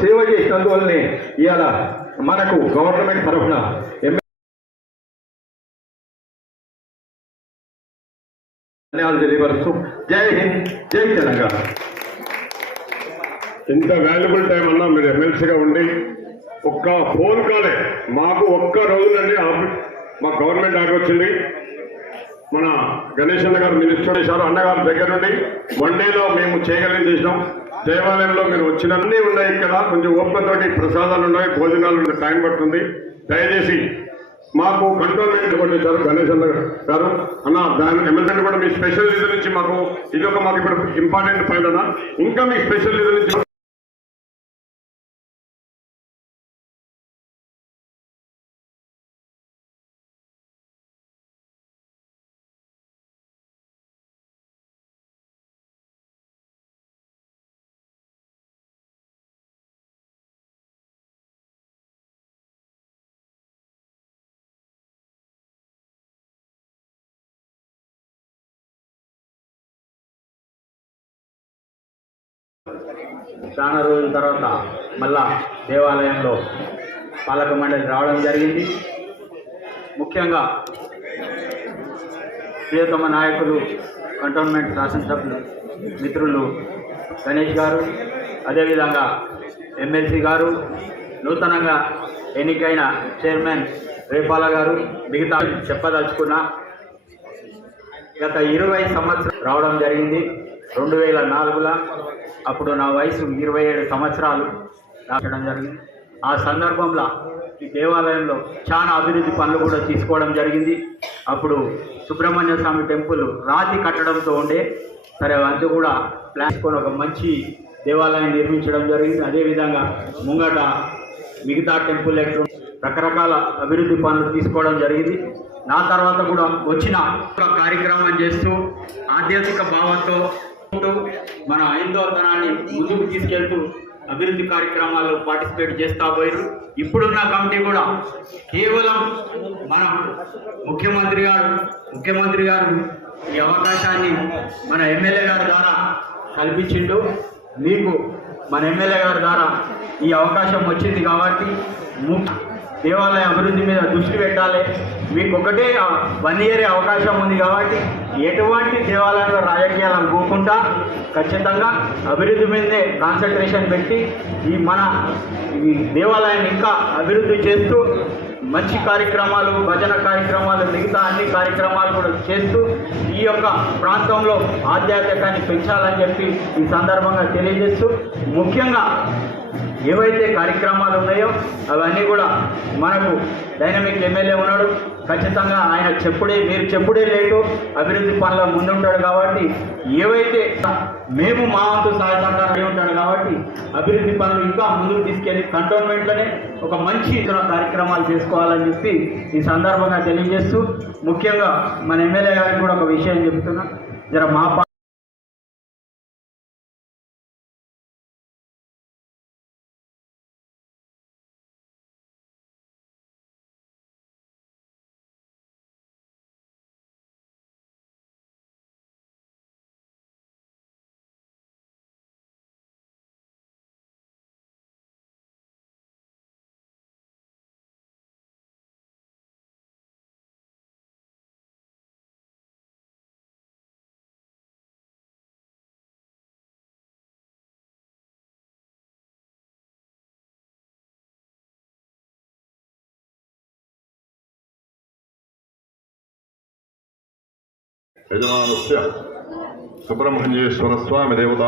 సేవ చేసినందువల్లనే ఇవాళ మనకు గవర్నమెంట్ తరఫున ధన్యవాదాలు తెలియపరుస్తూ జై హింద్, జై తెలంగాణ. ఇంత వాల్యుబుల్ టైం అన్నా మీరు ఎమ్మెల్సీగా ఉండి ఒక్క ఫోన్ కాలే మాకు ఒక్క రోజునండి మా గవర్నమెంట్ ఆర్డర్ వచ్చింది. మన గణేష్ అన్న గారు మినిస్టర్ చేశారు, అన్నగారు దగ్గర నుండి 1 డేలో మేము చేయగలిగి చేసినాం. దేవాలయంలో మీరు వచ్చినన్నీ ఉన్నాయి, ఇక్కడ కొంచెం ఓపికతోటి ప్రసాదాలు ఉన్నాయి, భోజనాలు టైం పడుతుంది. దయచేసి మాకు కంట్రోల్మెంట్ కొట్టేశారు గణేష్ అన్న గారు. అన్న దాని ఎమ్మెల్యే కూడా మీ స్పెషల్ రీజన్ నుంచి మాకు ఇదొక మాకు ఇప్పుడు ఇంపార్టెంట్ పాయింట్ అన్న. ఇంకా మీ స్పెషల్ రీజన్ నుంచి చాలా రోజుల తర్వాత మళ్ళా దేవాలయంలో పాలక మండలి రావడం జరిగింది. ముఖ్యంగా ప్రియతమ నాయకులు కంటోన్మెంట్ శాసనసభ్యులు మిత్రులు గణేష్ గారు, అదేవిధంగా ఎమ్మెల్సీ గారు, నూతనంగా ఎన్నికైన చైర్మన్ రేపాల గారు, మిగతా చెప్పదలుచుకున్న గత 20 సంవత్సరాలు రావడం జరిగింది. 2004లో అప్పుడు నా వయసు 27 సంవత్సరాలు రావడం జరిగింది. ఆ సందర్భంలో ఈ దేవాలయంలో చాలా అభివృద్ధి పనులు కూడా తీసుకోవడం జరిగింది. అప్పుడు సుబ్రహ్మణ్య స్వామి టెంపుల్ రాతి కట్టడంతో ఉండే, సరే అంతా కూడా ప్లాన్ చేసుకొని ఒక మంచి దేవాలయం నిర్మించడం జరిగింది. అదేవిధంగా ముంగట మిగతా టెంపుల్ రకరకాల అభివృద్ధి పనులు తీసుకోవడం జరిగింది. నా తర్వాత కూడా వచ్చిన కార్యక్రమం చేస్తూ ఆధ్యాత్మిక భావంతో మన హైందవతనాన్ని ముందుకు తీసుకెళ్తూ అభివృద్ధి కార్యక్రమాల్లో పార్టిసిపేట్ చేస్తూ పోయారు. ఇప్పుడున్న కమిటీ కూడా కేవలం మన ముఖ్యమంత్రి గారు ఈ అవకాశాన్ని మన ఎమ్మెల్యే గారి ద్వారా కల్పించిండు. మీకు మన ఎమ్మెల్యే గారి ద్వారా ఈ అవకాశం వచ్చింది కాబట్టి దేవాలయ అభివృద్ధి మీద దృష్టి పెట్టాలి. మీకు ఒకటే 1 ఇయర్ అవకాశం ఉంది కాబట్టి ఎటువంటి దేవాలయంలో రాజకీయాలను పోకుండా ఖచ్చితంగా అభివృద్ధి మీదే కాన్సన్ట్రేషన్ పెట్టి ఈ దేవాలయాన్ని ఇంకా అభివృద్ధి చేస్తూ మంచి కార్యక్రమాలు, భజన కార్యక్రమాలు, మిగతా అన్ని కార్యక్రమాలు కూడా చేస్తూ ఈ యొక్క ప్రాంతంలో ఆధ్యాత్మికాన్ని పెంచాలని చెప్పి ఈ సందర్భంగా తెలియజేస్తూ, ముఖ్యంగా ఏవైతే కార్యక్రమాలు ఉన్నాయో అవన్నీ కూడా మనకు డైనమిక్ ఎమ్మెల్యే ఉన్నాడు. ఖచ్చితంగా ఆయన మీరు చెప్పుడే లేటు అభివృద్ధి పనుల ముందుంటాడు కాబట్టి ఏవైతే మేము మా వంతు సహాయ సహకారం ఉంటాడు కాబట్టి అభివృద్ధి పనులు ఇంకా ముందుకు తీసుకెళ్ళి కంటోన్మెంట్లోనే ఒక మంచి కార్యక్రమాలు చేసుకోవాలని చెప్పి ఈ సందర్భంగా తెలియజేస్తూ, ముఖ్యంగా మన ఎమ్మెల్యే గారికి కూడా ఒక విషయం చెప్తున్నా. మా యజమానస్య సుబ్రహ్మణ్యేశ్వర స్వామి దేవత